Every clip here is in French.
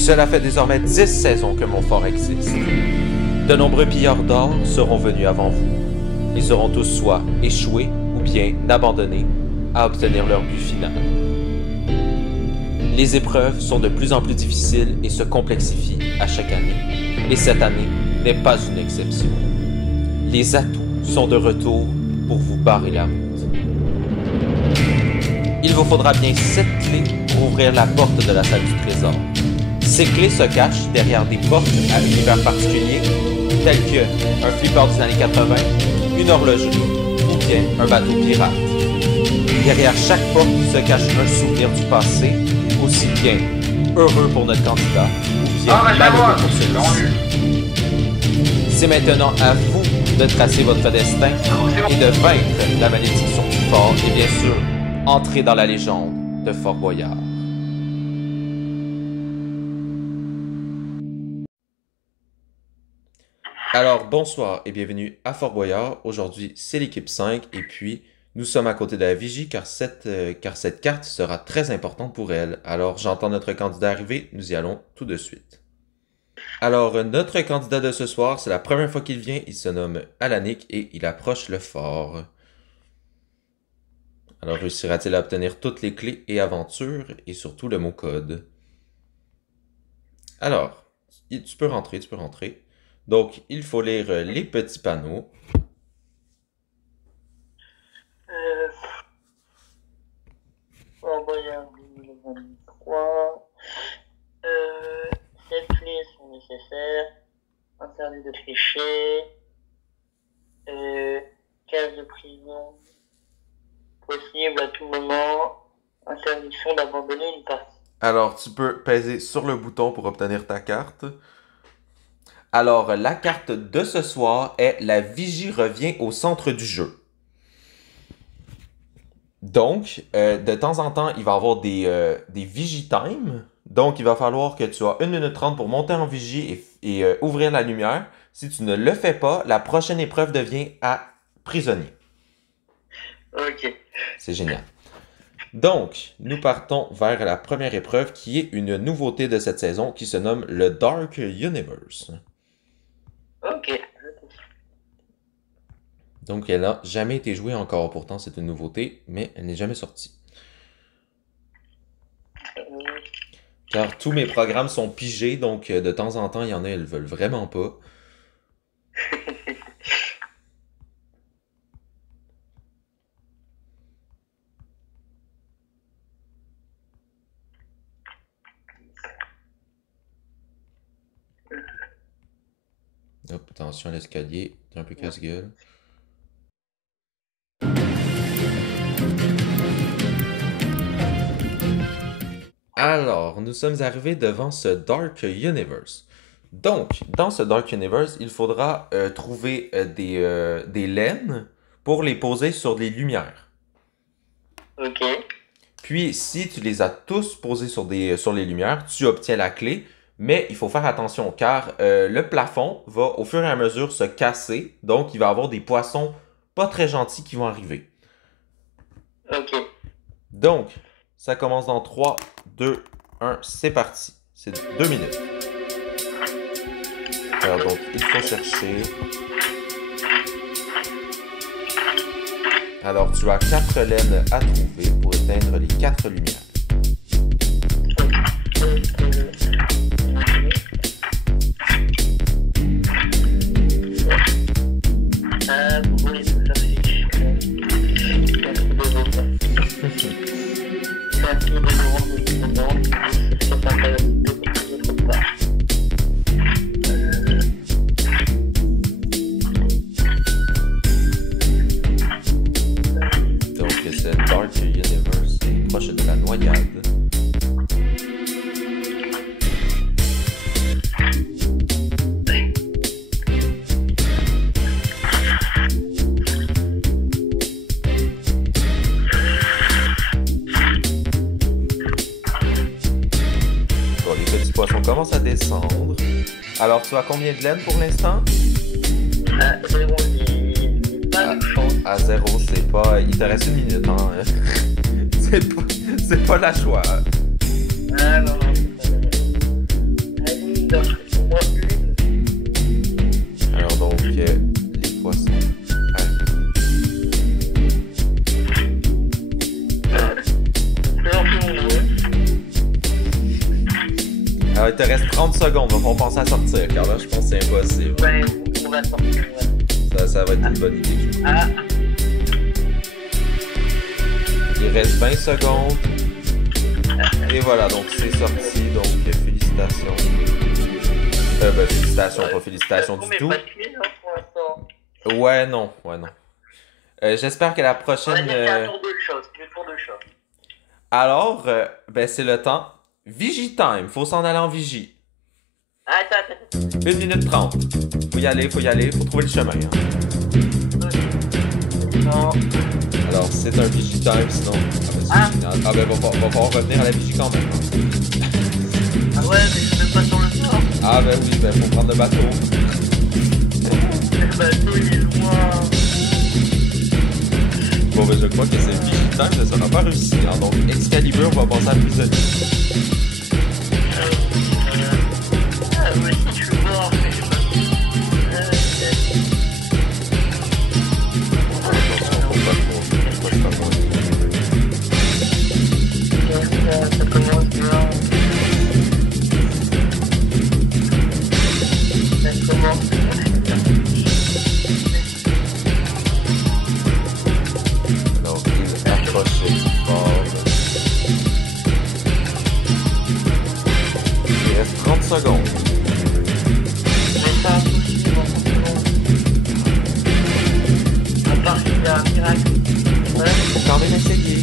Cela fait désormais 10 saisons que mon fort existe. De nombreux pilleurs d'or seront venus avant vous. Ils auront tous soit échoué ou bien abandonné à obtenir leur but final. Les épreuves sont de plus en plus difficiles et se complexifient à chaque année. Et cette année n'est pas une exception. Les atouts sont de retour pour vous barrer la route. Il vous faudra bien 7 clés pour ouvrir la porte de la salle du trésor. Ces clés se cachent derrière des portes à univers particuliers, tels que un flipper des années 80, une horlogerie ou bien un bateau pirate. Derrière chaque porte se cache un souvenir du passé, aussi bien heureux pour notre candidat ou bien malheureux pour celui-ci. C'est maintenant à vous de tracer votre destin et de vaincre la malédiction du fort et bien sûr, entrer dans la légende de Fort Boyard. Alors, bonsoir et bienvenue à Fort Boyard. Aujourd'hui, c'est l'équipe 5 et puis nous sommes à côté de la vigie car cette carte sera très importante pour elle. Alors, j'entends notre candidat arriver, nous y allons tout de suite. Alors, notre candidat de ce soir, c'est la première fois qu'il vient, il se nomme Alanik et il approche le fort. Alors, réussira-t-il à obtenir toutes les clés et aventures et surtout le mot code? Alors, tu peux rentrer. Donc, il faut lire les petits panneaux. Fort Boyard 2023. Ces clés sont nécessaires. Interdit de tricher. Case de prison. Possible à tout moment. Interdiction d'abandonner une partie. Alors, tu peux peser sur le bouton pour obtenir ta carte. Alors, la carte de ce soir est La Vigie revient au centre du jeu. Donc, de temps en temps, il va y avoir des Vigie Time. Donc, il va falloir que tu aies 1 minute 30 pour monter en vigie et ouvrir la lumière. Si tu ne le fais pas, la prochaine épreuve devient à prisonnier. Ok. C'est génial. Donc, nous partons vers la première épreuve qui est une nouveauté de cette saison qui se nomme le Dark Universe. Ok. Donc, elle n'a jamais été jouée encore. Pourtant, c'est une nouveauté, mais elle n'est jamais sortie. Car tous mes programmes sont pigés, donc de temps en temps, il y en a, elles veulent vraiment pas. Hop, attention à l'escalier, t'es un peu casse-gueule. Alors, nous sommes arrivés devant ce Dark Universe. Donc, dans ce Dark Universe, il faudra trouver des laines pour les poser sur les lumières. Ok. Puis, si tu les as tous posés sur les lumières, tu obtiens la clé. Mais il faut faire attention car le plafond va au fur et à mesure se casser. Donc, il va y avoir des poissons pas très gentils qui vont arriver. Ok. Donc, ça commence dans 3, 2, 1, c'est parti. C'est 2 minutes. Alors, donc, il faut chercher. Alors, tu as 4 laines à trouver pour éteindre les 4 lumières. Vous voulez tout faire Donc, c'est Dark Universe, c'est proche de la noyade. Bon, les petits poissons commencent à descendre. Alors, tu as combien de laines pour l'instant? Zéro, j'ai pas de chance. À 0, c'est pas... Il te reste 1 minute, hein. C'est pas la choix. Ah non, non, c'est pas vrai. il te reste 30 secondes, va falloir penser à sortir, car là, je pense que c'est impossible. Ouais, on va sortir. Ça va être une bonne idée. Ah, Il reste 20 secondes. Et voilà, donc c'est sorti, donc félicitations. Félicitations, pas félicitations du tout. Pas de clé, hein, pour l'instant. Ouais, non. J'espère que la prochaine... Ouais, c'est un tour de chat, c'est le tour de chat. Alors, c'est le temps. Vigie time, faut s'en aller en vigie. Attends. 1 minute 30. Faut y aller, faut trouver le chemin. Hein. Non. Alors, c'est un vigie time, sinon... va falloir revenir à la vigie quand même. Ah ouais, mais je suis même pas sur le port. Ah ben oui, faut prendre le bateau. Le bateau, il est loin. Bon, je crois que c'est vigie time, ça sera pas réussi. Hein. Donc, Excalibur va passer à prisonnier. Ah oui, je suis mort, mais j'ai pas pu. Ça commence bien. Ça commence. Alors, il approche du fort. Il reste 30 secondes. Mais ça, impossible, en fait. À part s'il y a un miracle. Ouais. Faut quand même essayer.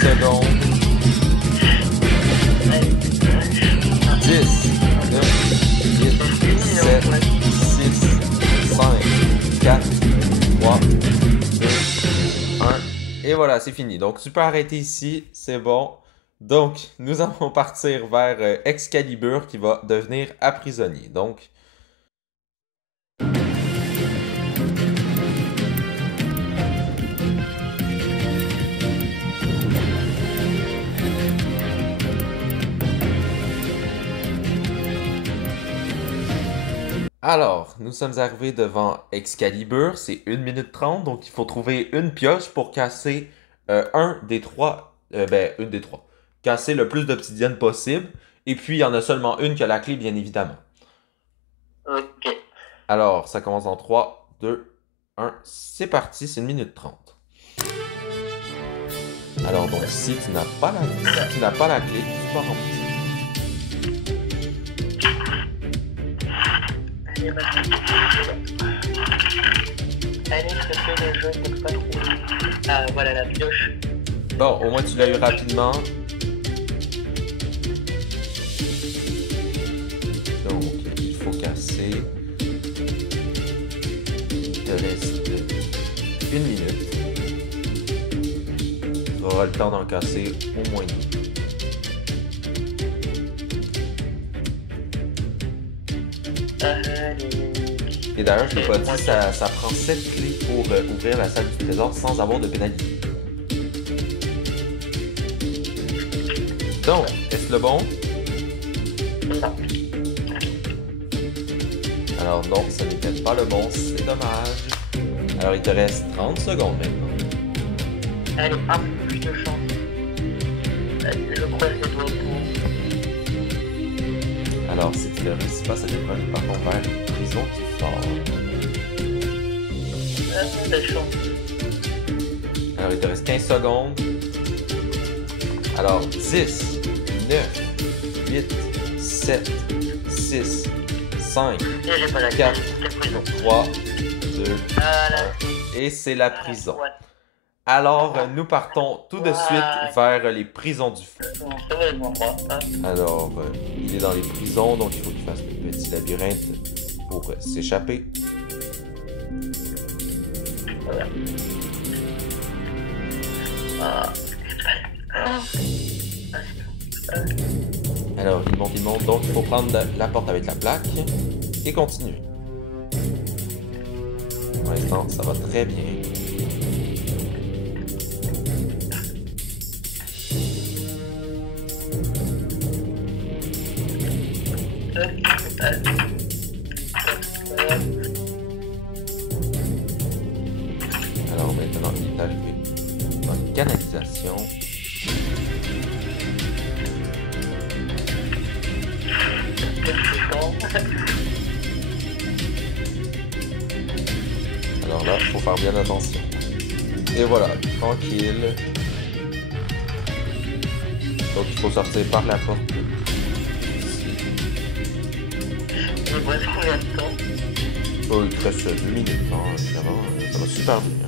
Secondes. 10, 9, 8, 7, 6, 5, 4, 3, 2, 1. Et voilà, c'est fini. Donc, tu peux arrêter ici, c'est bon. Donc, nous allons partir vers Excalibur qui va devenir prisonnier. Donc, alors, nous sommes arrivés devant Excalibur, c'est 1 minute 30, donc il faut trouver une pioche pour casser une des trois. Casser le plus d'obsidienne possible, et puis il y en a seulement une qui a la clé, bien évidemment. Ok. Alors, ça commence dans 3, 2, 1, c'est parti, c'est 1 minute 30. Alors, donc, si tu n'as pas la clé, tu pars en petit. Allez, maintenant. Allez, s'il te plaît, le jeu, faut pas trop. Ah, voilà la pioche. Bon, au moins tu l'as eu rapidement. Donc, il faut casser. Il te reste 1 minute. Tu auras le temps d'en casser au moins 2. Et d'ailleurs, je ne l'ai pas dit, ça prend 7 clés pour ouvrir la salle du trésor sans avoir de pénalité. Donc, est-ce le bon? Non. Alors non, ce n'était pas le bon, c'est dommage. Alors il te reste 30 secondes maintenant. Allez, un peu plus de chance. Allez, je croise les doigts pour. Alors si tu ne réussis pas, ça devrait aller par contre vers les prisons du fort. La chance. Alors il te reste 15 secondes. Alors 10, 9, 8, 7, 6, 5, J'ai pas la 4, clé. 3, 2, Voilà. 1. Et c'est la prison. Ouais. Alors nous partons tout de suite vers les prisons du feu. Bon, ça va être mon droit. Hein. Alors il est dans les prisons, donc il faut qu'il fasse le petit labyrinthe pour s'échapper. Voilà. Ah. Ah. Alors il monte, donc il faut prendre la porte avec la plaque et continuer. Pour l'instant, ça va très bien. Alors maintenant, il est arrivé dans les canalisations. Alors là, il faut faire bien attention. Et voilà, tranquille. Donc il faut sortir par la porte. Il me reste combien de temps? Oh, il te reste 2 minutes, hein, évidemment, ça va super bien.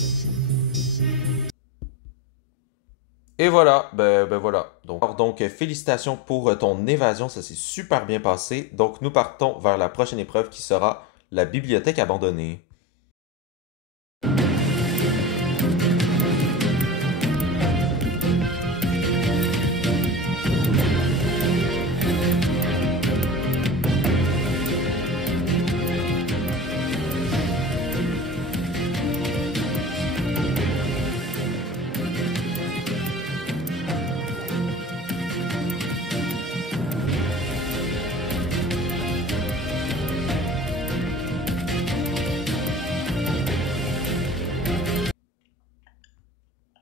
Et voilà, ben voilà. Donc, félicitations pour ton évasion, ça s'est super bien passé. Donc, nous partons vers la prochaine épreuve qui sera la bibliothèque abandonnée.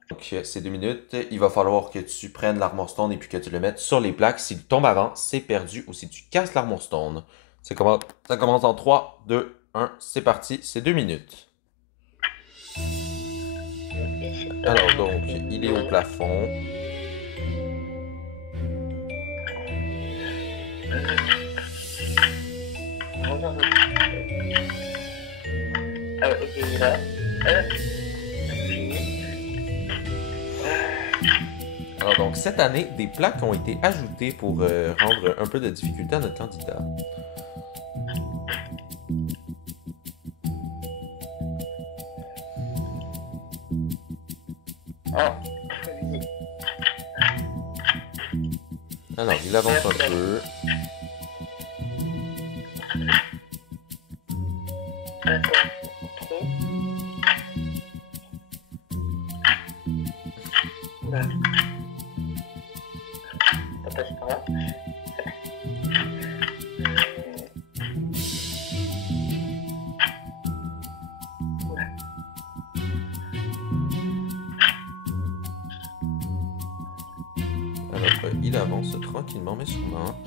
Donc, c'est 2 minutes. Il va falloir que tu prennes l'armor stone et puis que tu le mettes sur les plaques. S'il tombe avant, c'est perdu. Ou si tu casses l'armor stone. Ça commence en 3, 2, 1. C'est parti. C'est 2 minutes. Alors, donc, il est au plafond. Ah, ok, il est là. Alors donc, cette année, des plaques ont été ajoutées pour rendre un peu de difficulté à notre candidat. Alors, il avance un peu. Ça passe par là. Alors, il avance tranquillement mais sûrement.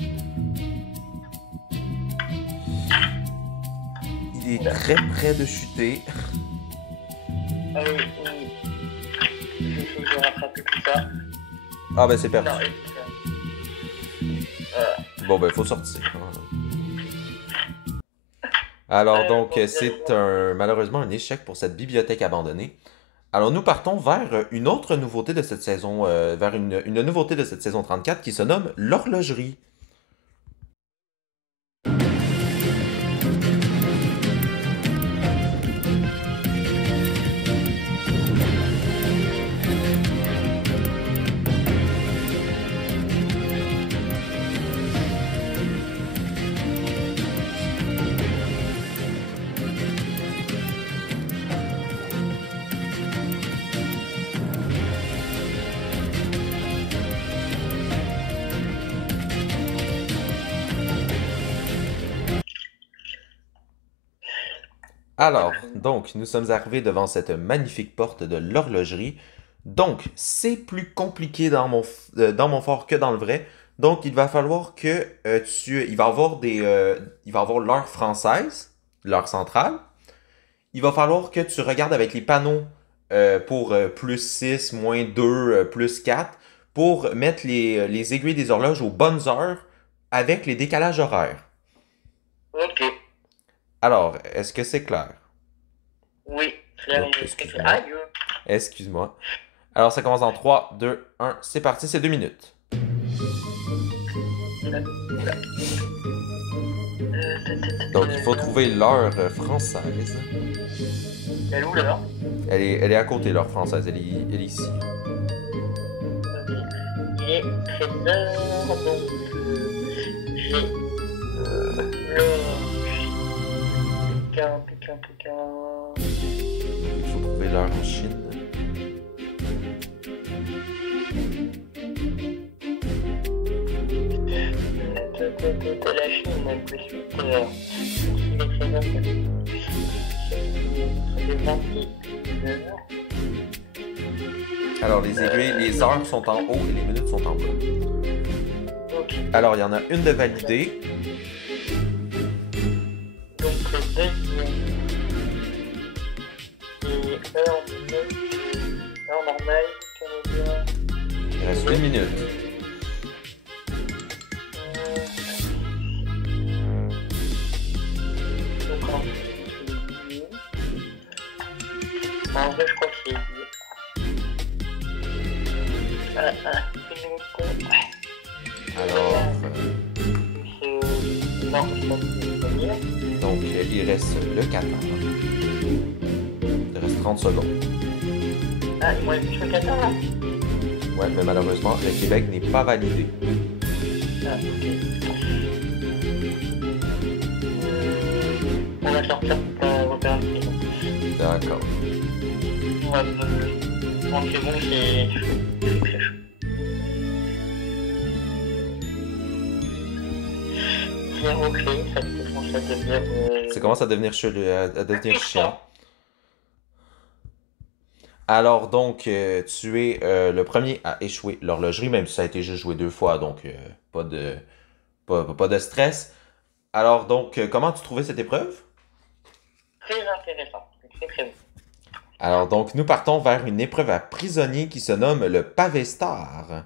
Il est très près de chuter. Ah oui, oui. Je vais rattraper tout ça. Ah ben c'est perdu. Non, Bon ben faut sortir. Alors donc c'est malheureusement un échec pour cette bibliothèque abandonnée. Alors nous partons vers une autre nouveauté de cette saison, vers une nouveauté de cette saison 34 qui se nomme l'horlogerie. Alors, donc, nous sommes arrivés devant cette magnifique porte de l'horlogerie. Donc, c'est plus compliqué dans mon fort que dans le vrai. Donc, il va falloir que il va avoir l'heure française, l'heure centrale. Il va falloir que tu regardes avec les panneaux pour plus 6, moins 2, plus 4, pour mettre les aiguilles des horloges aux bonnes heures avec les décalages horaires. ok. Alors, est-ce que c'est clair? Oui, c'est Oh, la excuse-moi. Aïe. Excuse-moi. Alors, ça commence en 3, 2, 1. C'est parti, c'est 2 minutes. Donc, il faut trouver l'heure française. Elle est où l'heure? Elle est à côté, l'heure française. Elle est ici. Il est 13h, donc j'ai l'heure. Pékin. Il faut trouver l'heure en Chine. La Chine, même plus 8 heures. Il est 13h. C'est 26 heures. Alors, les aiguilles, les heures sont en haut et les minutes sont en bas. Ok. Alors, il y en a une de validée. Donc, le deuxième, c'est heure normale, canadien. Il reste une minute. Donc, en vrai, je crois que c'est Alors, non, c'est dire. donc, il reste le 14. Il reste 30 secondes. Ah, il me reste juste le 14 là. Ouais, mais malheureusement, le Québec n'est pas validé. Ah, ok. On va sortir pour repérer un petit peu. D'accord. Ouais, bon, c'est bon, c'est chaud. Zéro clé, ça commence à devenir. Ça commence à devenir, à devenir chiant. Alors, donc, tu es le premier à échouer l'horlogerie, même si ça a été juste joué 2 fois, donc pas de stress. Alors, donc, comment tu trouvais cette épreuve? Très intéressant, c'est très bon. Alors, donc, nous partons vers une épreuve à prisonnier qui se nomme le pavé star.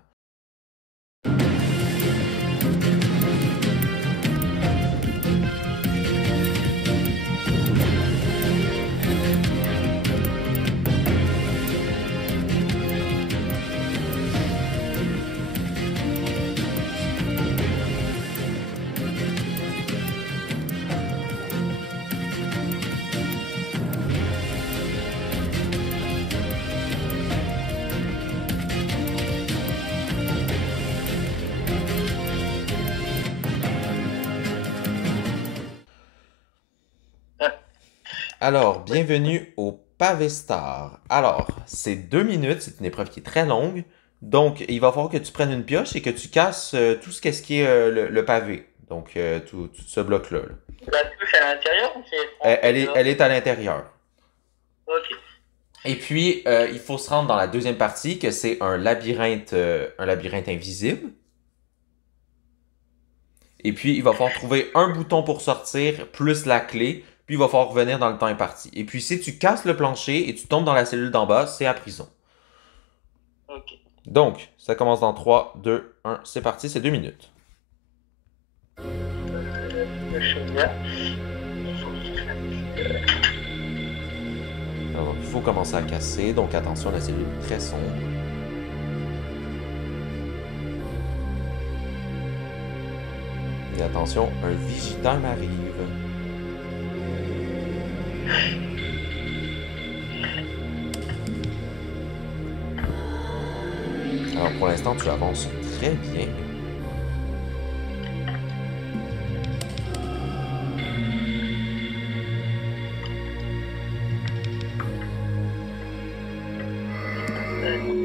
Alors, bienvenue au pavé star. Alors, c'est 2 minutes, c'est une épreuve qui est très longue. Donc, il va falloir que tu prennes une pioche et que tu casses tout ce qui est le pavé. Donc, tout ce bloc-là. Là. La touche à l'intérieur ou c'est Elle est à l'intérieur. Ok. Et puis, il faut se rendre dans la deuxième partie, que c'est un labyrinthe invisible. Et puis, il va falloir trouver un bouton pour sortir, plus la clé. Puis, il va falloir revenir dans le temps imparti. Et puis, si tu casses le plancher et tu tombes dans la cellule d'en bas, c'est à prison. Ok. Donc, ça commence dans 3, 2, 1, c'est parti, c'est 2 minutes. Le chemin. Alors, il faut commencer à casser, donc attention, la cellule est très sombre. Et attention, un vigitime arrive. Alors, pour l'instant, tu avances très bien.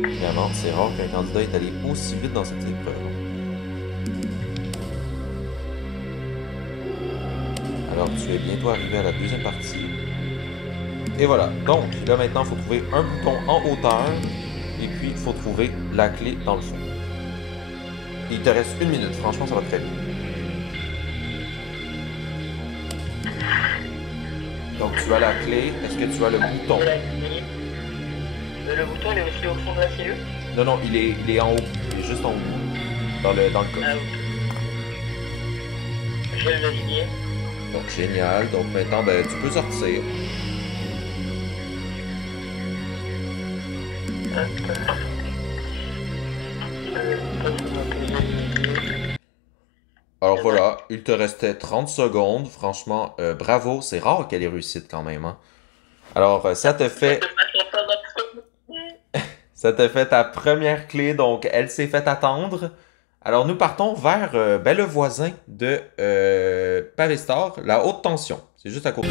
Évidemment, c'est rare qu'un candidat est allé aussi vite dans cette épreuve. Alors, tu es bientôt arrivé à la deuxième partie. Et voilà. Donc, là, maintenant, il faut trouver un bouton en hauteur. Et puis, il faut trouver la clé dans le fond. Il te reste 1 minute. Franchement, ça va très bien. Donc, tu as la clé. Est-ce que tu as le bouton? Le bouton, il est aussi au fond de la cellule? Non, non, il est en haut. Il est juste en haut. Dans le coffre. Ah, ok. Je vais le valider. Donc, génial. Donc, maintenant, ben, tu peux sortir. Alors voilà, il te restait 30 secondes. Franchement, bravo. C'est rare qu'elle ait réussi quand même. Hein? Alors, ça te fait ta première clé. Donc, elle s'est fait attendre. Alors, nous partons vers le voisin de Pavestar, la haute tension. C'est juste à côté.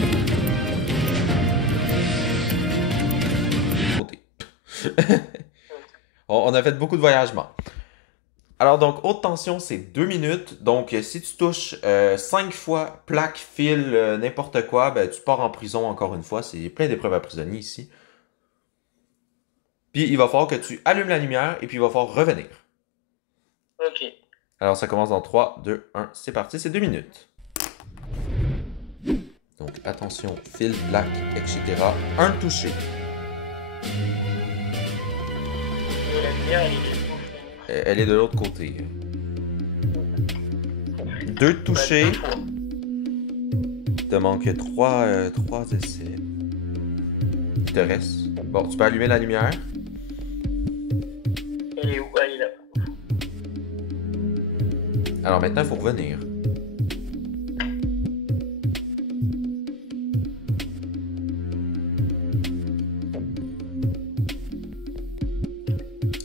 On a fait beaucoup de voyagements. Alors, donc, haute tension, c'est 2 minutes. Donc, si tu touches 5 fois plaque, fil, n'importe quoi, ben, tu pars en prison encore une fois. C'est plein d'épreuves à prisonniers ici. Puis il va falloir que tu allumes la lumière et puis il va falloir revenir. Ok. Alors ça commence dans 3, 2, 1, c'est parti, c'est 2 minutes. Donc attention, fil, plaque, etc. Un touché. Et la lumière, elle est Elle est de l'autre côté. 2 touchés. Il te manque 3 essais. Il te reste. Bon, tu peux allumer la lumière. Elle est où? Elle est là. Alors maintenant, il faut revenir.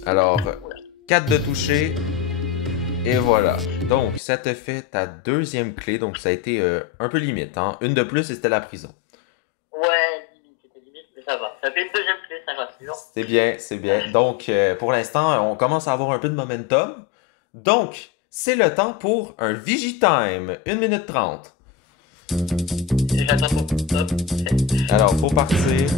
Alors, 4 de toucher. Et voilà. Donc, ça te fait ta deuxième clé. Donc, ça a été un peu limite. Hein? Une de plus et c'était la prison. Ouais, c'était limite, mais ça va. Ça fait une deuxième clé, ça va, c'est bon. C'est bien, c'est bien. Donc, pour l'instant, on commence à avoir un peu de momentum. Donc, c'est le temps pour un Vigitime. 1 minute 30. J'attends ton stop. Alors, faut partir.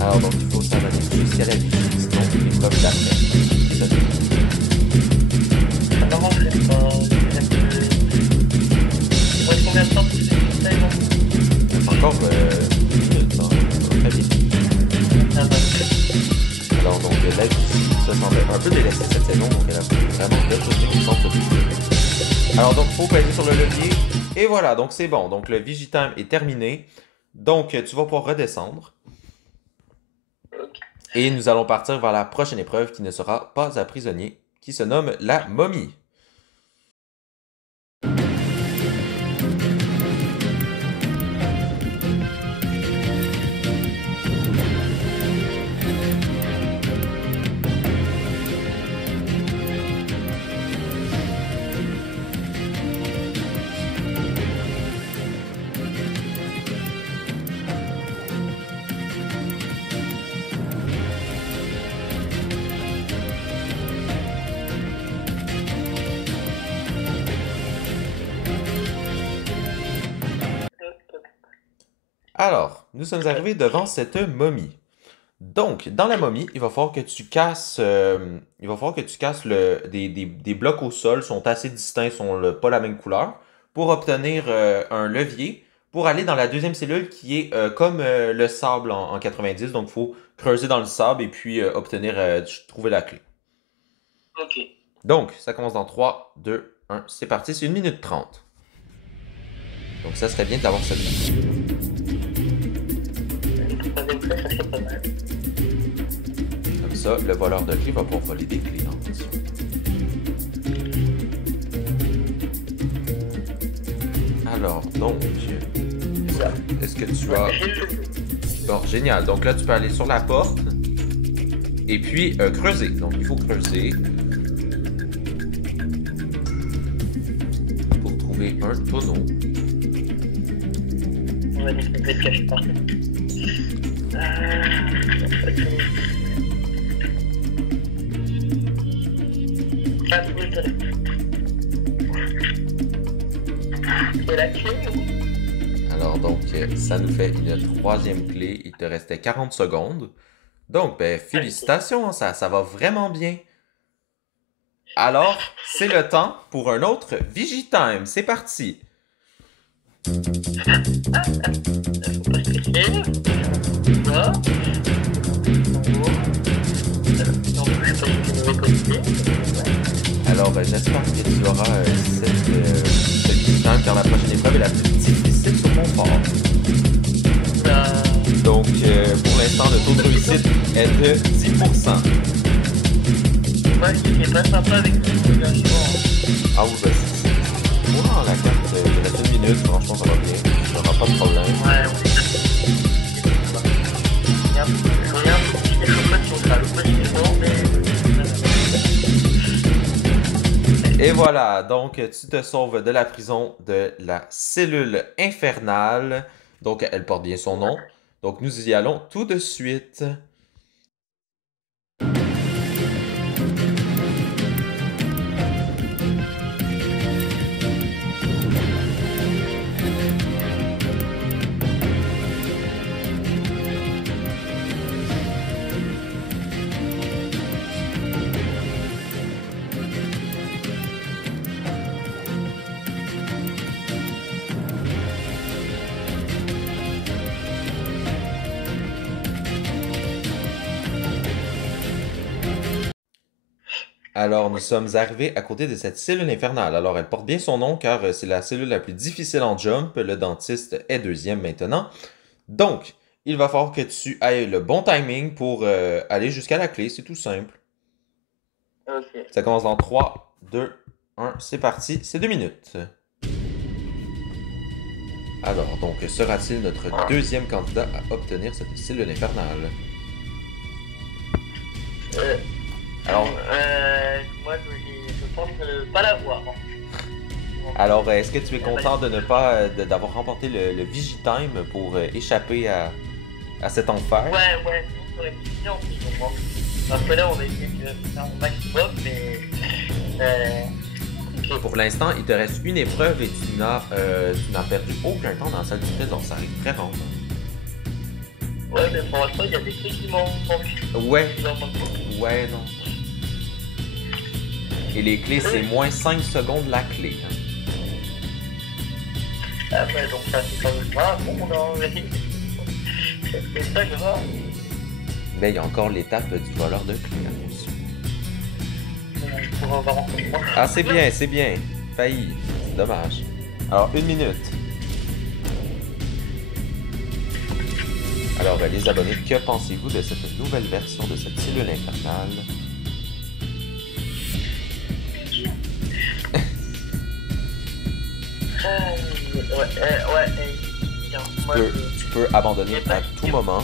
Alors, donc, il faut s'abonner jusqu'à la vigie. Sinon, l'épreuve d'après. Apparemment, je sais pas. Il reste combien de temps pour ces Vigitime? Encore 1 minute, hein? Très vite. Ça va. Alors, donc, la vigie se semble un peu délaissée cette saison. Donc, elle a vraiment de choses qui sont produites. Alors, donc, il faut peser sur le levier. Et voilà, donc c'est bon. Donc, le Vigitime est terminé. Donc, tu vas pouvoir redescendre. Et nous allons partir vers la prochaine épreuve qui ne sera pas à prisonnier, qui se nomme la momie. Alors, nous sommes arrivés devant cette momie. Donc, dans la momie, il va falloir que tu casses, des blocs au sol, sont assez distincts, sont pas la même couleur, pour obtenir un levier, pour aller dans la deuxième cellule qui est comme le sable en 90. Donc, il faut creuser dans le sable et puis trouver la clé. Ok. Donc, ça commence dans 3, 2, 1, c'est parti, c'est 1 minute 30. Donc, ça serait bien d'avoir celui-là. Troisième clé, ça fait pas mal. Comme ça, le voleur de clés va pouvoir voler des clés en question. Alors, donc, est-ce que tu as... Bon, génial. Donc là, tu peux aller sur la porte et puis creuser. Donc, il faut creuser pour trouver un tonneau. On va dire qu'on peut être caché partout. C'est la clé ou? Alors donc, ça nous fait une troisième clé. Il te restait 40 secondes. Donc, ben, félicitations, ça va vraiment bien. Alors, c'est le temps pour un autre Vigitime. C'est parti. Faut pas stresser. Là. Alors, j'espère que tu auras ce Vigitime car la prochaine épreuve est la plus difficile sur ton fort. Donc, pour l'instant, le taux de réussite est de 10%. Moi, ce qui est pas sympa avec le engagement. Ah oui, bah c'est... Voilà, la carte, il reste 1 minute, franchement, ça va bien. Ça n'aura pas de problème. Ouais, regarde, les chocolats sont ça, le position, mais... Et voilà, donc tu te sauves de la prison de la cellule infernale. Donc, elle porte bien son nom. Donc, nous y allons tout de suite. Alors, nous sommes arrivés à côté de cette cellule infernale. Alors, elle porte bien son nom car c'est la cellule la plus difficile en jump. Le dentiste est deuxième maintenant. Donc, il va falloir que tu ailles le bon timing pour aller jusqu'à la clé. C'est tout simple. Ok. Ça commence dans 3, 2, 1. C'est parti. C'est 2 minutes. Alors, donc, sera-t-il notre deuxième candidat à obtenir cette cellule infernale? Alors, moi, je pense ne pas l'avoir. alors est-ce que tu es content de ne pas d'avoir remporté le Vigitime pour échapper à cet enfer? Ouais, ça aurait été bien sinon, moi. Parce que là, on va essayer de faire un maximum, mais. Pour l'instant, il te reste une épreuve et tu n'as perdu aucun temps dans la salle du trésor. Ça arrive très rare. Ouais, mais pour l'instant, il y a des trucs qui m'ont manqué. Ouais, non. Et les clés, c'est moins 5 secondes la clé. Hein. Ah ouais, donc ça, c'est quand même grave. Bon, non, mais. C'est pas grave. Ben, il y a encore l'étape du voleur de clés. Hein, aussi. Pour avoir encore moins. Ah, c'est bien. Failli. C'est dommage. Alors, 1 minute. Alors, les abonnés, que pensez-vous de cette nouvelle version de cette cellule infernale? Tu peux abandonner à tout moment.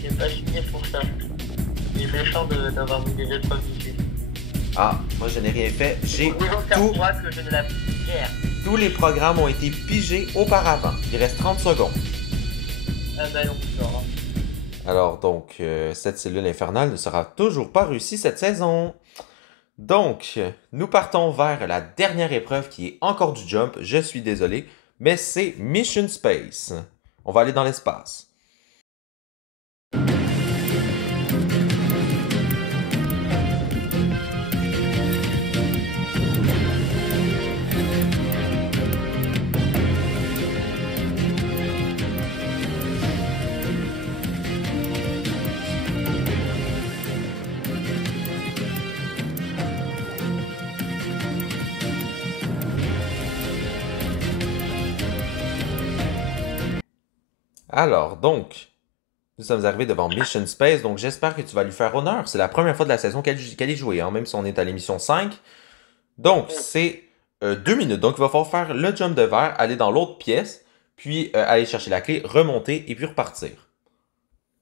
J'ai pas signé pour ça. Il est méchant d'avoir mis des épreuves dessus. Ah, moi je n'ai rien fait. J'ai tout. Que je ne la guère. Tous les programmes ont été pigés auparavant. Il reste 30 secondes. Ah bah non, non. Alors donc, cette cellule infernale ne sera toujours pas réussie cette saison. Donc, nous partons vers la dernière épreuve qui est encore du jump. Je suis désolé, mais c'est Mission Space. On va aller dans l'espace. Alors, donc, nous sommes arrivés devant Mission Space, donc j'espère que tu vas lui faire honneur. C'est la première fois de la saison qu'elle est jouée, hein, même si on est à l'émission 5. Donc, c'est 2 minutes. Donc, il va falloir faire le jump de verre, aller dans l'autre pièce, puis aller chercher la clé, remonter et puis repartir.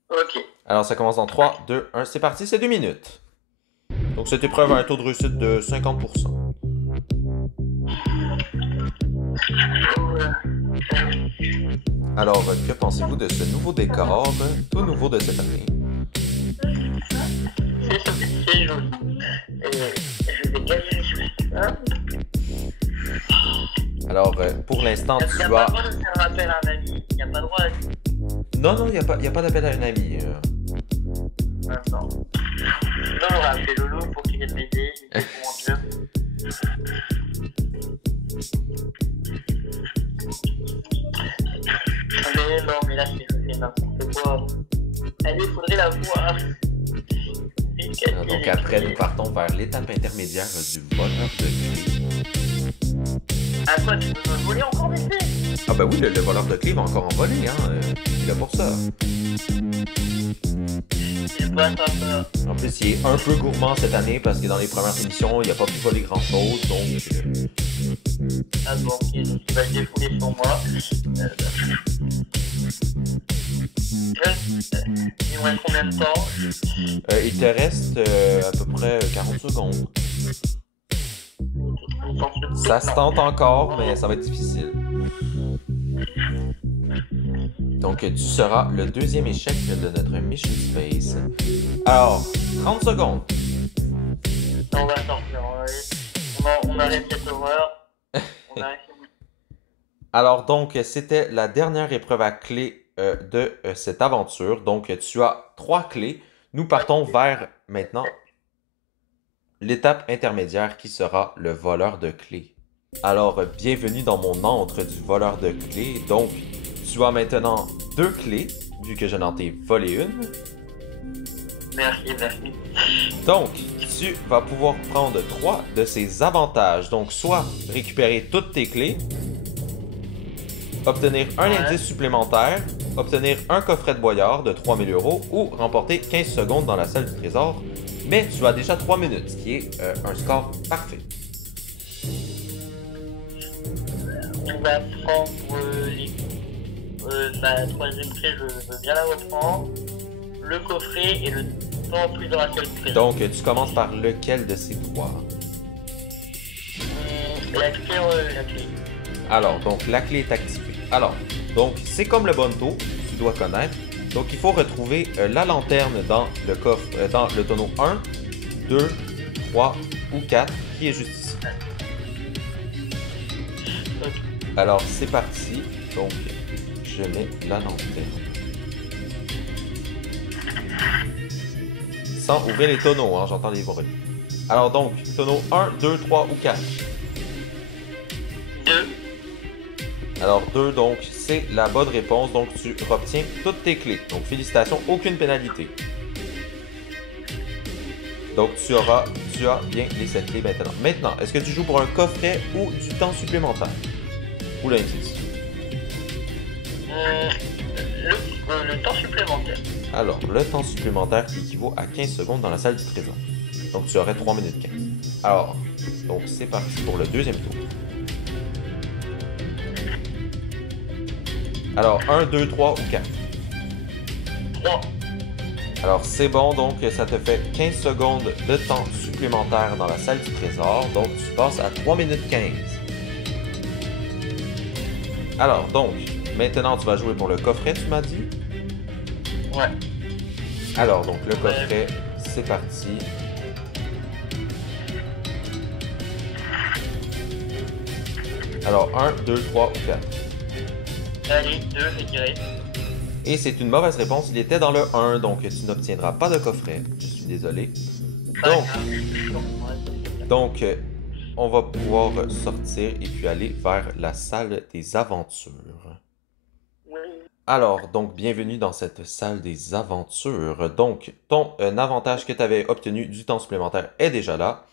Ok. Alors, ça commence dans 3, 2, 1, c'est parti, c'est 2 minutes. Donc, cette épreuve a un taux de réussite de 50%. Alors, que pensez-vous de ce nouveau décor, tout nouveau de cette année? C'est joli. Je vais gagner ça. Alors, pour l'instant, tu as... Il n'y a pas le droit de faire appel à un ami. Il n'y a pas le droit à... Non, il n'y a pas d'appel à un ami. Non. Non, on va appeler Lolo pour qu'il vienne m'aider. Il fait mon jeu. Mais non, mais là, c'est n'importe quoi. Allez, il faudrait la voir. Donc après, nous partons vers l'étape intermédiaire du voleur de clés. Ah quoi, tu veux me voler encore des clés? Ah ben oui, le voleur de clés va encore en voler, hein. Il est là pour ça. C'est pas sympa. En plus, il est un peu gourmand cette année parce que dans les premières émissions, il n'a pas pu voler grand-chose, donc... Ah bon, ok, donc il va se défouler sur moi. Il me reste combien de temps? Il te reste à peu près 40 secondes. Ça se tente encore, mais ça va être difficile. Donc, tu seras le deuxième échec de notre Mission Space. Alors, 30 secondes. On va sortir. On arrête cette horreur. On arrête. Alors, donc, c'était la dernière épreuve à clé de cette aventure. Donc, tu as 3 clés. Nous partons vers, maintenant, l'étape intermédiaire qui sera le voleur de clés. Alors, bienvenue dans mon antre du voleur de clés. Donc, tu as maintenant 2 clés, vu que je n'en t'ai volé une. Merci, merci. Donc, tu vas pouvoir prendre 3 de ces avantages. Donc, soit récupérer toutes tes clés, obtenir un indice supplémentaire, obtenir un coffret de boyard de 3000 € ou remporter 15 secondes dans la salle du trésor. Mais tu as déjà 3 minutes, ce qui est un score parfait. On va prendre ma troisième clé, je veux bien la reprendre. Le coffret et le temps plus dans la salle du trésor. Donc, tu commences par lequel de ces 3? La clé, la clé. Alors, donc, la clé est activée. Alors, donc, c'est comme le bonneau, tu dois connaître. Donc, il faut retrouver la lanterne dans le coffre, dans le tonneau 1, 2, 3 ou 4, qui est juste ici. Ok. Alors, c'est parti. Donc, je mets la lanterne. Sans ouvrir les tonneaux, hein, j'entends des bruits. Alors donc, tonneau 1, 2, 3 ou 4? 2. Alors 2, donc, c'est la bonne réponse. Donc, tu obtiens toutes tes clés. Donc, félicitations, aucune pénalité. Donc, tu as bien les 7 clés maintenant. Maintenant, est-ce que tu joues pour un coffret ou du temps supplémentaire? Ou l'indice? Le temps supplémentaire. Alors, le temps supplémentaire qui équivaut à 15 secondes dans la salle du trésor. Donc, tu aurais 3 minutes 15. Alors, donc c'est parti pour le deuxième tour. Alors, 1, 2, 3 ou 4? 3. Alors, c'est bon, donc ça te fait 15 secondes de temps supplémentaire dans la salle du trésor. Donc, tu passes à 3 minutes 15. Alors, donc, maintenant, tu vas jouer pour le coffret, tu m'as dit? Ouais. Alors, donc, le coffret, c'est parti. Alors, 1, 2, 3 ou 4? Allez, 2, je dirais. Et c'est une mauvaise réponse, il était dans le 1, donc tu n'obtiendras pas de coffret. Je suis désolé. Donc, on va pouvoir sortir et puis aller vers la salle des aventures. Oui. Alors, donc, bienvenue dans cette salle des aventures. Donc, ton avantage que tu avais obtenu du temps supplémentaire est déjà là.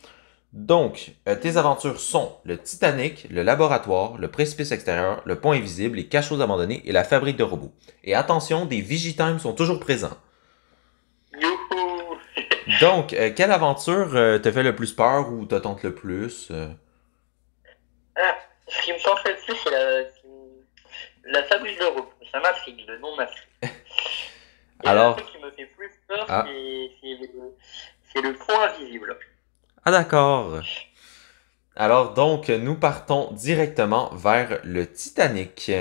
Donc, tes aventures sont le Titanic, le laboratoire, le précipice extérieur, le pont invisible, les cachots abandonnés et la fabrique de robots. Et attention, des Vigitimes sont toujours présents. Youhou! Donc, quelle aventure te fait le plus peur ou te tente le plus? Ce qui me tente le plus, c'est la fabrique de robots. Ça m'intrigue, le nom m'intrigue. Alors, ce qui me fait plus peur, Ah. c'est le pont invisible. Ah d'accord. Alors donc, nous partons directement vers le Titanic.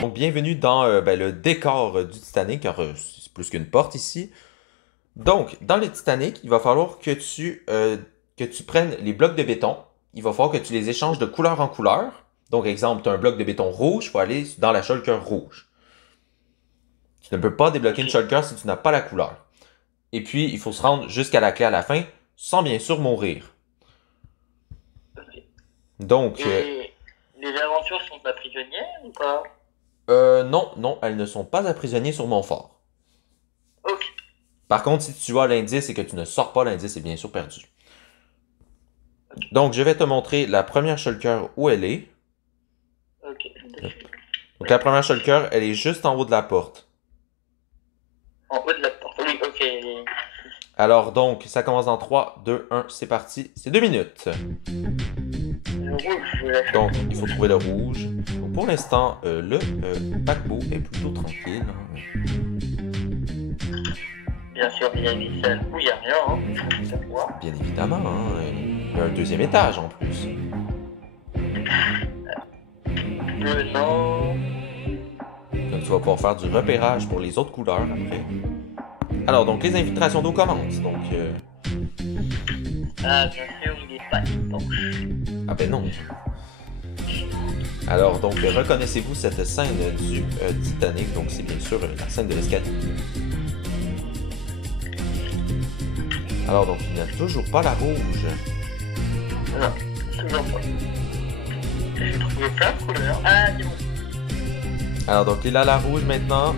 Donc, bienvenue dans le décor du Titanic, car c'est plus qu'une porte ici. Donc, dans le Titanic, il va falloir que tu prennes les blocs de béton. Il va falloir que tu les échanges de couleur en couleur. Donc, exemple, tu as un bloc de béton rouge, il faut aller dans la shulker rouge. Tu ne peux pas débloquer une shulker si tu n'as pas la couleur. Et puis, il faut se rendre jusqu'à la clé à la fin, sans bien sûr mourir. Donc... Et les aventures sont pas prisonnières ou pas? Non, elles ne sont pas à prisonnier sur Montfort. Ok. Par contre, si tu as l'indice et que tu ne sors pas, l'indice est bien sûr perdu. Donc, je vais te montrer la première shulker où elle est. Ok. Donc, la première shulker, elle est juste en haut de la porte. En haut de la porte. Oui, ok. Alors, donc, ça commence dans 3, 2, 1, c'est parti. C'est 2 minutes. Le rouge, Donc, il faut trouver le rouge. Donc, pour l'instant, le paquebot est plutôt tranquille. Hein. Bien sûr, il y a des salles où il n'y a rien, hein. Bien évidemment, hein. Il y a un deuxième étage en plus. Non. tu vas pouvoir faire du repérage pour les autres couleurs après. Alors, donc, les infiltrations d'eau commencent. Donc, Ah, bien sûr, il est pas étanche. ah ben non. Alors, donc, reconnaissez-vous cette scène du Titanic? Donc, c'est bien sûr la scène de l'escalier. Alors, donc, il n'y a toujours pas la rouge. Non, toujours pas. J'ai trouvé plein de couleurs. Ah, c'est bon. Alors, donc, il a la rouge maintenant.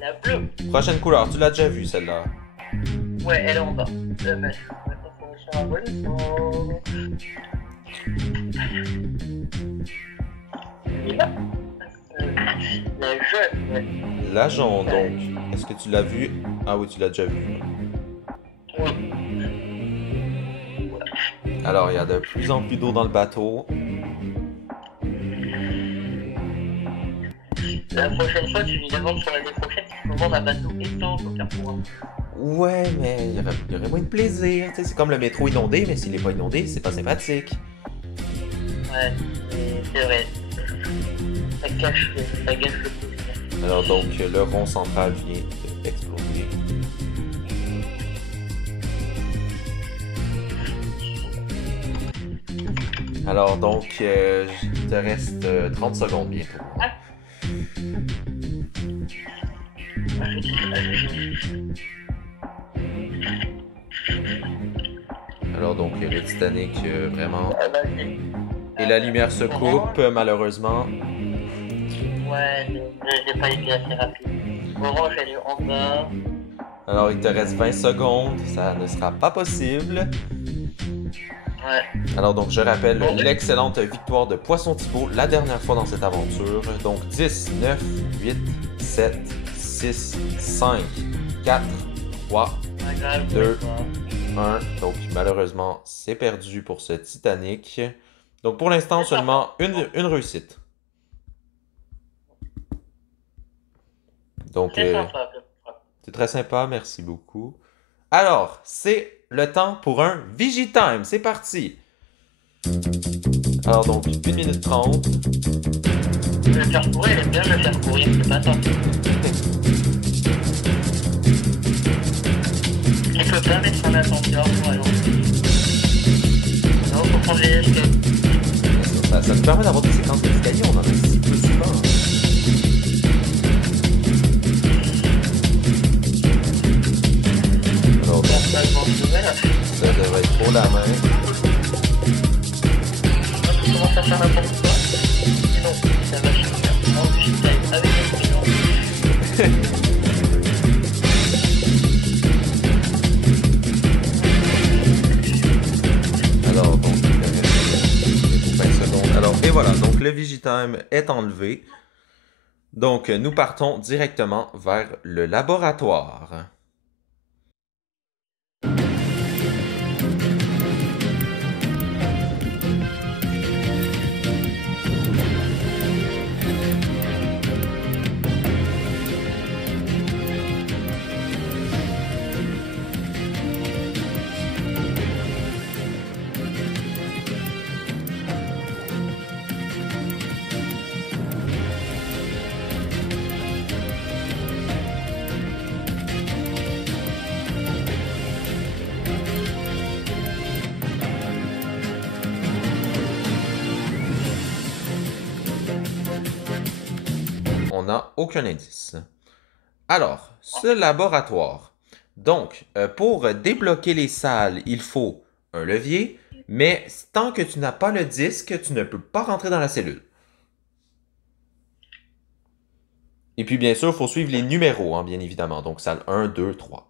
La bleue. Prochaine couleur, tu l'as déjà vue, celle-là. Ouais, elle est en bas. Mais maintenant, faut faire un vol. Et là, la jaune, ouais. La jaune, donc. Est-ce que tu l'as vue? Ah oui, tu l'as déjà vue. Oui. Alors, il y a de plus en plus d'eau dans le bateau. La prochaine fois, tu lui demandes sur l'année prochaine si tu peux vendre un bateau étanche au Carrefour. Ouais, mais il y aurait moins de plaisir. Tu sais, c'est comme le métro inondé, mais s'il est pas inondé, c'est pas sympathique. Ouais, c'est vrai. Ça gâche le plaisir. Alors donc, le rond central vient d'exploser. Alors donc, il te reste 30 secondes bientôt. Alors donc, le Titanic, vraiment... Et la lumière se coupe, malheureusement. Ouais, j'ai pas été assez rapide. Orange, elle est en bas. Alors, il te reste 20 secondes, ça ne sera pas possible. Ouais. Alors donc, je rappelle l'excellente victoire de Poisson Thibault la dernière fois dans cette aventure. Donc 10, 9, 8, 7, 6, 5, 4, 3, 2, 1. Donc malheureusement, c'est perdu pour ce Titanic. Donc pour l'instant, seulement une réussite. Donc c'est très sympa, merci beaucoup. Alors, c'est le temps pour un Vigitime. C'est parti! Alors donc, 1 minute 30. Le faire courir, il aime bien le faire courir, c'est pas ça. Il peut pas mettre en ascenseur pour aller. Non, faut prendre les escaliers. Ça nous permet d'avoir des séquences d'escalier, on en a si peu souvent. Alors, donc, ça devrait être pour la main. Tu commences à faire n'importe quoi. Non, ça va finir en Vigitime avec les prénoms. Alors, donc, il reste 20 secondes. Alors, et voilà, donc le Vigitime est enlevé. Donc, nous partons directement vers le laboratoire. On n'a aucun indice. Alors, ce laboratoire. Donc, pour débloquer les salles, il faut un levier, mais tant que tu n'as pas le disque, tu ne peux pas rentrer dans la cellule. Et puis, bien sûr, il faut suivre les numéros, hein, bien évidemment. Donc, salle 1, 2, 3.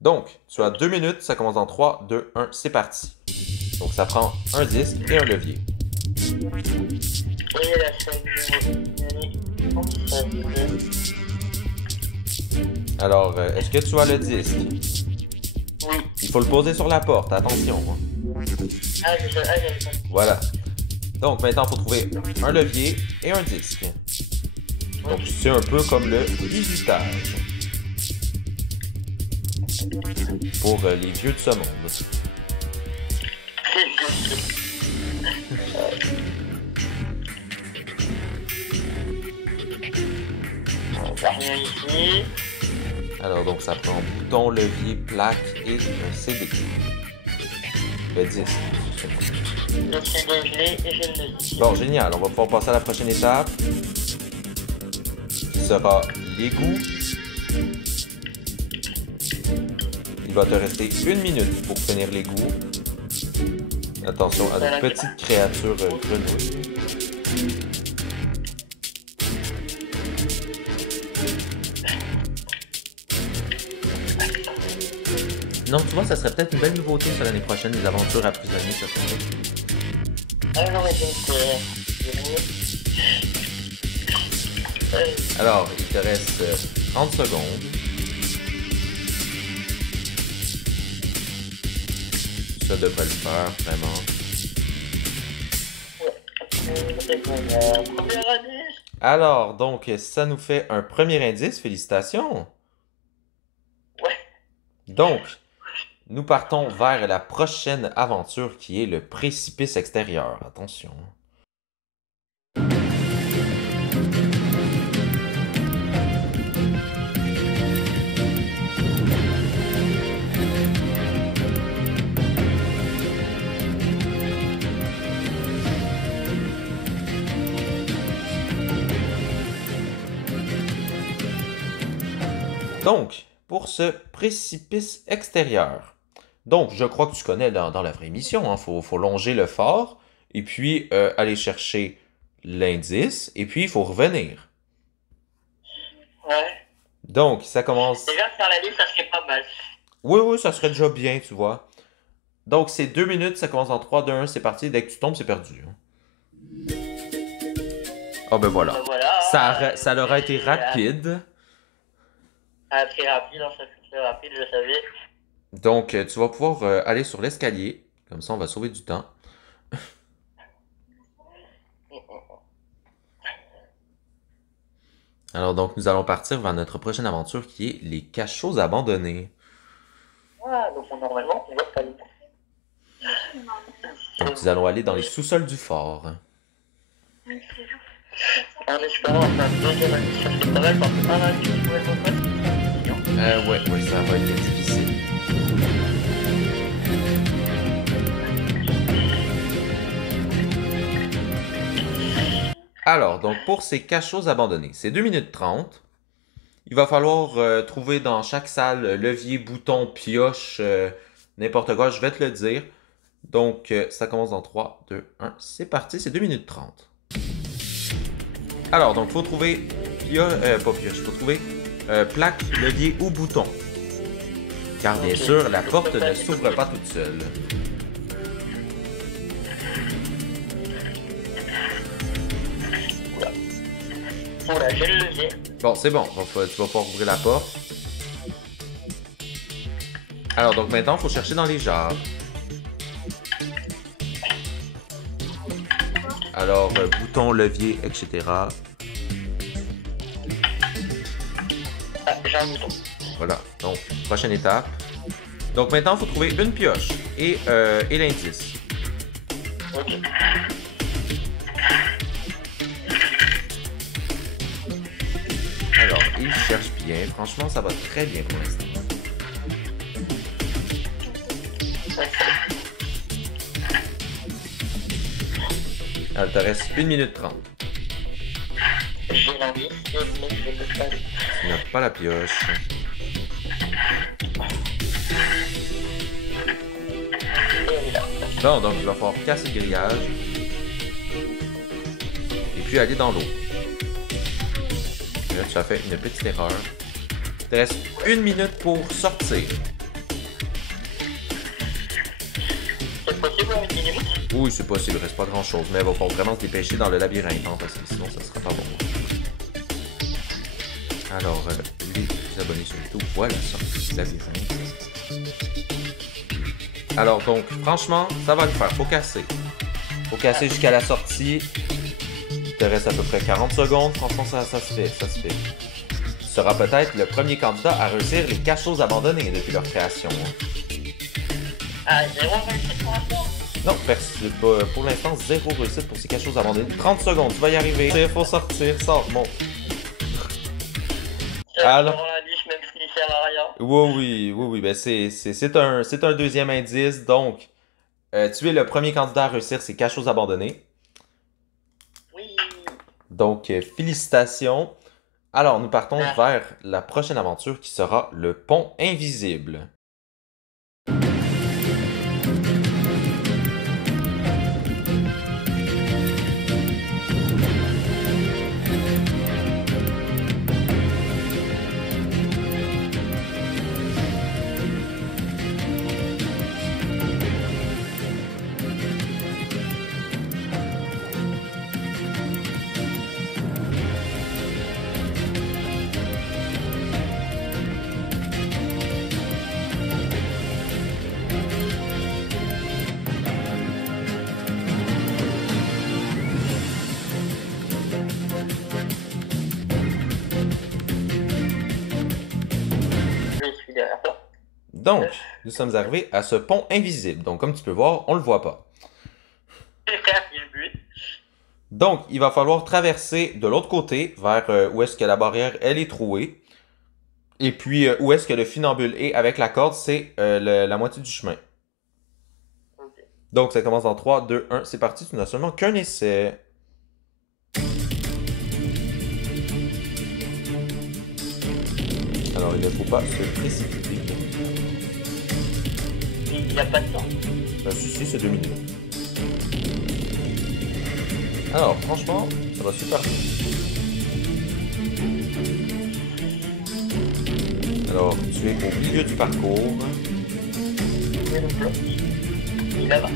Donc, tu as 2 minutes, ça commence dans 3, 2, 1, c'est parti. Donc, ça prend un disque et un levier. Voyez la salle numéro 37. Alors, est-ce que tu as le disque? Oui. Il faut le poser sur la porte, attention. Hein. J'avais pas. Voilà. Donc, maintenant, il faut trouver un levier et un disque. Donc, c'est un peu comme le bizutage. Pour les vieux de ce monde. Vérifier. Alors, donc, ça prend bouton, levier, plaque et un CD. Le disque. Le CD, je l'ai et je le dis. Bon, génial. On va pouvoir passer à la prochaine étape. Qui sera l'égout. Il va te rester 1 minute pour finir l'égout. Attention à nos petites créatures grenouilles. Non, tu vois, ça serait peut-être une belle nouveauté sur l'année prochaine, les aventures à prisonniers, ça serait. Ah non, mais je sais. Alors, il te reste 30 secondes. Ça devrait le faire, vraiment. Premier indice. Alors, donc, ça nous fait un premier indice. Félicitations! Ouais. Donc, nous partons vers la prochaine aventure qui est le précipice extérieur. Attention. Donc, pour ce précipice extérieur, donc je crois que tu connais dans la vraie mission, hein, faut longer le fort, et puis aller chercher l'indice, et puis il faut revenir. Ouais. Donc, ça commence... Déjà, faire la liste, ça serait pas mal. Oui, ça serait déjà bien, tu vois. Donc, c'est 2 minutes, ça commence en 3, 2, 1, c'est parti. Dès que tu tombes, c'est perdu. Oh, ben voilà. Voilà. Ça leur a été rapide. Ah, très rapide, ça fait très rapide, je savais. Donc, tu vas pouvoir aller sur l'escalier. Comme ça, on va sauver du temps. Alors, donc, nous allons partir vers notre prochaine aventure qui est les cachots abandonnés. Ah, donc normalement, on va pas aller. Donc, nous allons aller dans les sous-sols du fort. En espérant faire un deuxième indice, ça serait pas mal parce que un indice, je pourrais le montrer. Ouais, ça va être difficile. Alors, donc pour ces cachots abandonnés, c'est 2 minutes 30. Il va falloir trouver dans chaque salle levier, bouton, pioche, n'importe quoi, je vais te le dire. Donc, ça commence dans 3, 2, 1, c'est parti, c'est 2 minutes 30. Alors, donc, il faut trouver pas pioche, il faut trouver plaque, levier ou bouton. Car bien sûr, la porte ne s'ouvre pas toute seule. Voilà, j'ai le levier. Bon, c'est bon, donc, tu vas pouvoir ouvrir la porte. Alors, donc maintenant, il faut chercher dans les jarres. Alors, bouton, levier, etc. Ah, j'ai un bouton. Voilà, donc, prochaine étape. Donc maintenant, il faut trouver une pioche et l'indice. Ok. Alors, il cherche bien. Franchement, ça va très bien pour l'instant. Alors, il te reste 1 minute 30. J'ai l'indice, mais je ne peux pas. Tu n'as pas la pioche. Bon, donc il va falloir casser le grillage. Et puis aller dans l'eau. Là, tu as fait une petite erreur. Il te reste 1 minute pour sortir. C'est possible en 1 minute? Oui, c'est possible, il reste pas grand chose, mais il va falloir vraiment se dépêcher dans le labyrinthe, hein, parce que sinon ça sera pas bon. Alors, les petits abonnés sur YouTube, voilà, sortie du labyrinthe. Alors donc, franchement, ça va le faire, faut casser. Faut casser jusqu'à la sortie. Il te reste à peu près 40 secondes, franchement ça se fait, ça se fait. Tu seras peut-être le premier candidat à réussir les cachots abandonnés depuis leur création. Ah, 0 réussite pour l'instant? Non, pour l'instant, 0 réussite pour ces cachots abandonnés. 30 secondes, tu vas y arriver. Il faut sortir, sors, bon. je Alors, rends l'indice même s'il sert à rien. oui, ben c'est un deuxième indice. Donc, tu es le premier candidat à réussir ces cachets abandonnés. Oui. Donc, félicitations. Alors, nous partons Ah, vers la prochaine aventure qui sera le pont invisible. je suis derrière toi. Donc, nous sommes arrivés à ce pont invisible. Donc, comme tu peux voir, on le voit pas. C'est faire le but. Donc, il va falloir traverser de l'autre côté vers où est-ce que la barrière, elle est trouée. Et puis, où est-ce que le funambule est avec la corde, c'est la moitié du chemin. Ok. Donc, ça commence dans 3, 2, 1. C'est parti, tu n'as seulement qu'un essai. Alors, il ne faut pas se précipiter. Il n'y a pas de temps. Si, c'est 2 minutes. Alors, franchement, ça va super bien. Alors, tu es au milieu du parcours. Et le bloc. Il est là-bas.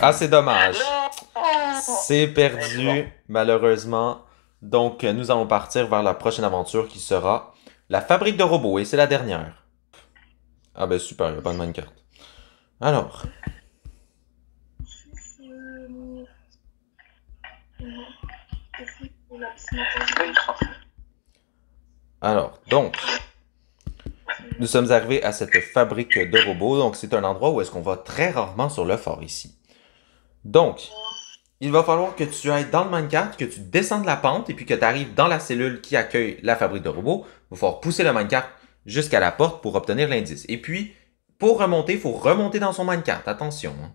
Ah, c'est dommage. Non. C'est Ouais, perdu, bon. malheureusement. Donc, nous allons partir vers la prochaine aventure qui sera la fabrique de robots. Et c'est la dernière. Ah ben super, il n'y a pas de minecart. Alors, Une tranche. donc, nous sommes arrivés à cette fabrique de robots. Donc, c'est un endroit où est-ce qu'on va très rarement sur le fort ici. Donc, il va falloir que tu ailles dans le minecart, que tu descendes la pente et puis que tu arrives dans la cellule qui accueille la fabrique de robots. Il va falloir pousser le minecart jusqu'à la porte pour obtenir l'indice. Et puis, pour remonter, il faut remonter dans son minecart. Attention, hein.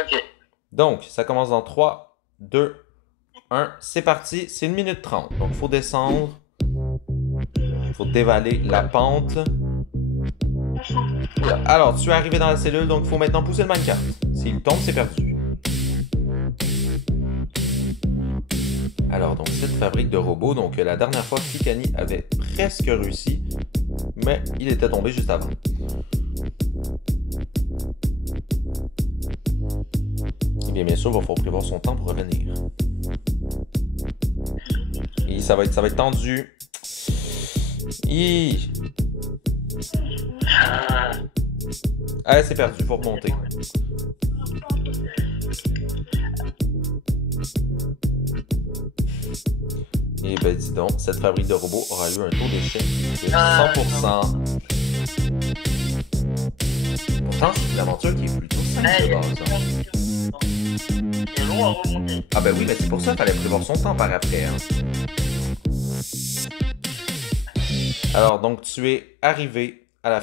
Ok. Donc, ça commence dans 3, 2, 1. C'est parti. C'est 1 minute 30. Donc, il faut descendre. Il faut dévaler la pente. Alors, tu es arrivé dans la cellule, donc il faut maintenant pousser le minecart. S'il tombe, c'est perdu. Alors, donc, cette fabrique de robots, donc la dernière fois, Kikani avait presque réussi, mais il était tombé juste avant. Et bien sûr, il va falloir prévoir son temps pour revenir. Et ça va être tendu. Ah, c'est perdu, il faut remonter. Et ben dis donc, cette fabrique de robots aura eu un taux d'échec de 100%. Pourtant, c'est une aventure qui est plutôt simple de base. C'est long à remonter. Ah ben oui, mais c'est pour ça qu'il fallait prévoir son temps par après. Hein. Alors, donc, tu es arrivé à la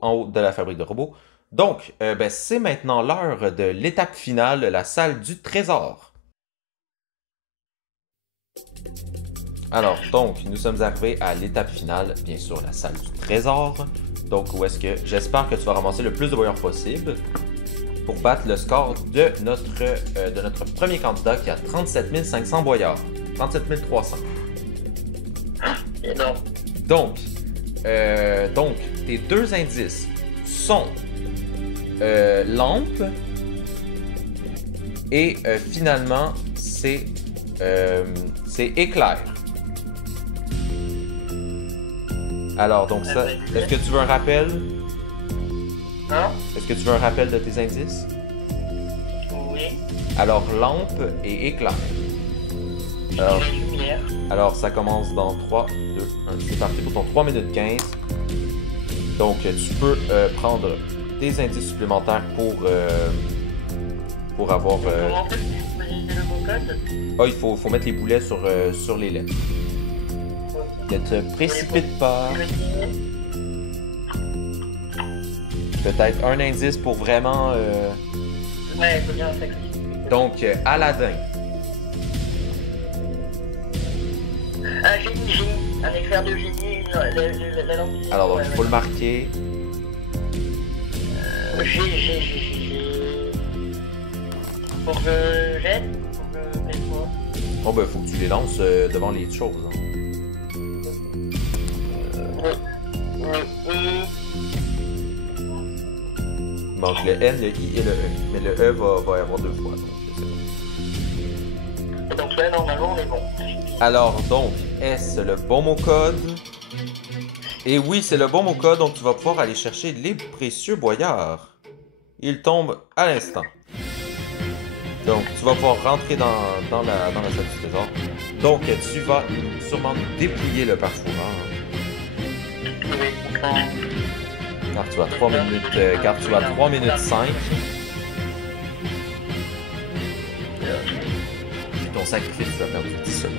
en haut de la fabrique de robots. Donc, ben, c'est maintenant l'heure de l'étape finale, la salle du trésor. Alors, donc, nous sommes arrivés à l'étape finale, bien sûr, la salle du trésor. Donc, où est-ce que j'espère que tu vas ramasser le plus de voyeurs possible pour battre le score de notre premier candidat qui a 37 500 voyeurs. 37 300. Énorme. Donc, tes deux indices sont lampe et finalement, c'est éclair. Alors, donc ça, est-ce que tu veux un rappel? Hein? Est-ce que tu veux un rappel de tes indices? Oui. Alors, lampe et éclair. Alors, La lumière. alors, ça commence dans 3, 2, 1. C'est parti pour ton 3 minutes 15. Donc, tu peux prendre des indices supplémentaires pour avoir... Comment on fait pour poser le bon code? Ah, il faut mettre les boulets sur les lettres. Ne te précipite pas. Peut-être un indice pour vraiment... Ouais, il faut bien un sacrifice. Donc, Aladdin. Génie. Un expert de génie, la lampe du génie. Alors, donc, il faut le marquer. Faut que je jette? Faut que je mette quoi? Bon, ben, faut que tu les lances devant les choses. Hein. Donc, le N, le I et le E. Mais le E va y avoir 2 fois. Donc, c'est bon. Et donc là, normalement, on est bon. Alors, donc, est-ce le bon mot code? Et oui, c'est le bon mot code, donc tu vas pouvoir aller chercher les précieux boyards. Ils tombent à l'instant. Donc, tu vas pouvoir rentrer dans la salle du trésor. Donc, tu vas sûrement dépouiller le parfoureur. Car tu as 3 minutes, car tu as 3 minutes 5. Puis ton sacrifice, tu vas perdre 10 secondes.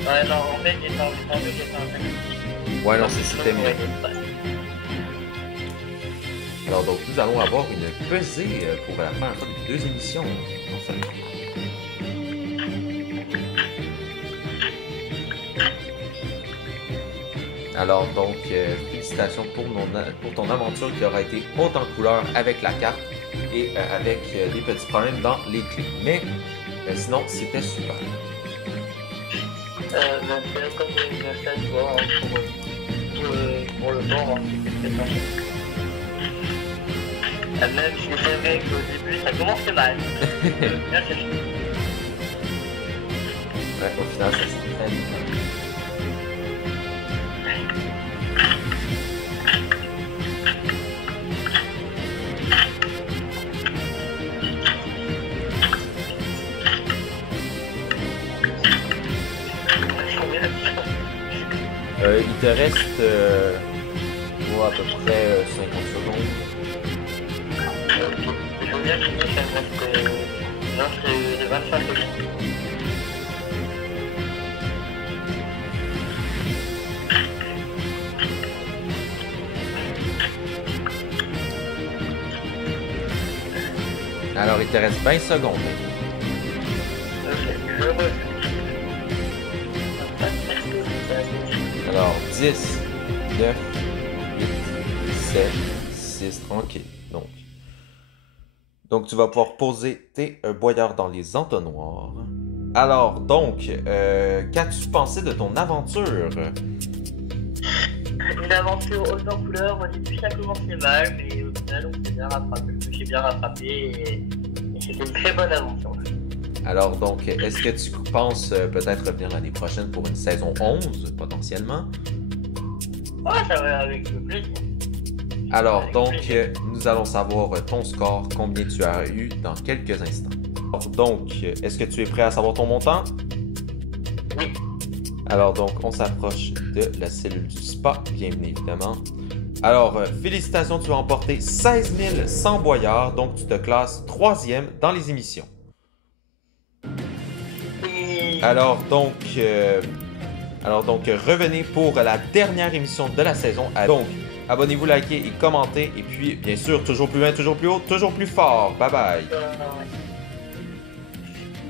Ouais, non, en fait, j'ai pas envie, j'ai fait un sacrifice. Ouais, non, c'était mieux. Alors, donc, nous allons avoir une pesée pour la première fois depuis 2 émissions. Enfin. Alors, donc, félicitations pour ton aventure qui aura été haute en couleur avec la carte et avec des petits problèmes dans les clés. Mais sinon, c'était super. C'est comme je fais, tu vois, pour le bord, c'était très simple. Même si c'est vrai qu'au début, ça commençait mal. Là, c'est fini. Ouais, au final, ça s'est très bien. Il te reste à peu près 50 secondes. Je veux bien finir, ça me reste une offre de 25 secondes. Alors, il te reste 20 secondes. Je refais. Alors, 10, 9, 8, 7, 6, tranquille. Donc, tu vas pouvoir poser tes boyards dans les entonnoirs. Alors, donc, qu'as-tu pensé de ton aventure? Une aventure haute en couleur, au début ça commençait mal, mais au final on s'est bien rattrapé. Je me suis bien rattrapé et c'était une très bonne aventure. Alors, donc, est-ce que tu penses peut-être revenir l'année prochaine pour une saison 11, potentiellement? Ouais, ça va avec plaisir. Alors, donc, nous allons savoir ton score, combien tu as eu dans quelques instants. Donc, est-ce que tu es prêt à savoir ton montant? Oui. Alors, donc, on s'approche de la cellule du spa, bien évidemment. Alors, félicitations, tu as emporté 16 100 boyards, donc tu te classes 3e dans les émissions. Alors donc, revenez pour la dernière émission de la saison. Donc, abonnez-vous, likez et commentez. Et puis, bien sûr, toujours plus loin, toujours plus haut, toujours plus fort. Bye bye.